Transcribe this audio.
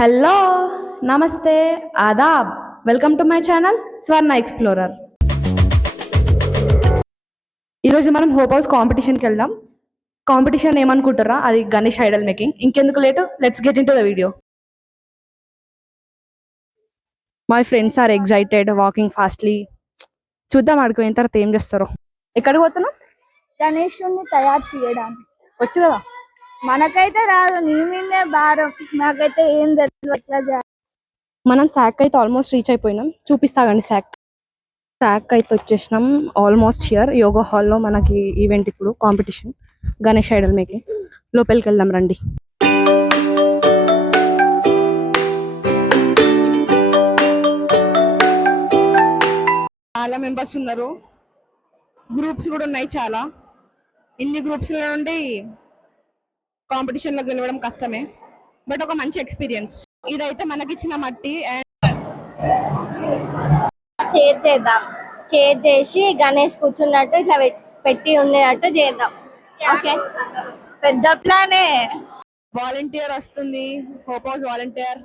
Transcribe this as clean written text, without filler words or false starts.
Hello, నమస్తే, ఆదాబ్. Welcome to my channel Swarna explorer. ఈరోజు మనం హోప్ హౌస్ కాంపిటీషన్కి వెళ్దాం. కాంపిటీషన్ ఏమనుకుంటారా? అది గణేష్ ఐడల్ మేకింగ్. ఇంకెందుకు late, let's get into the video. My friends are excited, walking fastly. చూద్దాం ఆడుకుని తర్వాత ఏం చేస్తారో. ఎక్కడికి పోతున్నాం? గణేశుని తయారు చేయడానికి. వచ్చు కదా. మనకైతే రాదు, నీ మీదే భారం. నాకైతే ఏం తెలియదు ఎట్లా చేయాలి. మనం శాక్ అయితే ఆల్మోస్ట్ రీచ్ అయిపోయినాం. చూపిస్తాగండి శాక్ అయితే వచ్చేసినాం ఆల్మోస్ట్ హియర్. యోగా హాల్లో మనకి ఈవెంట్ ఇప్పుడు కాంపిటీషన్ గణేష్ ఐడల్ మేకింగ్. లోపలికి వెళ్దాం రండి. చాలా మెంబర్స్ ఉన్నారు, గ్రూప్స్ కూడా ఉన్నాయి చాలా. ఇన్ని గ్రూప్స్ నుండి కాంపిటీషన్ లో గెలవడం కష్టమే, బట్ ఒక మంచి ఎక్స్పీరియన్స్. ఇదైతే మనకిచ్చిన మట్టి చేద్దాం. చేసి గణేష్ కూర్చున్నట్టు ఇట్లా పెట్టి ఉండేటట్టు చేద్దాం. ఓకే, పెద్ద ప్లానే. వాలంటీర్ వస్తుంది, హోప్ హౌస్ వాలంటీర్.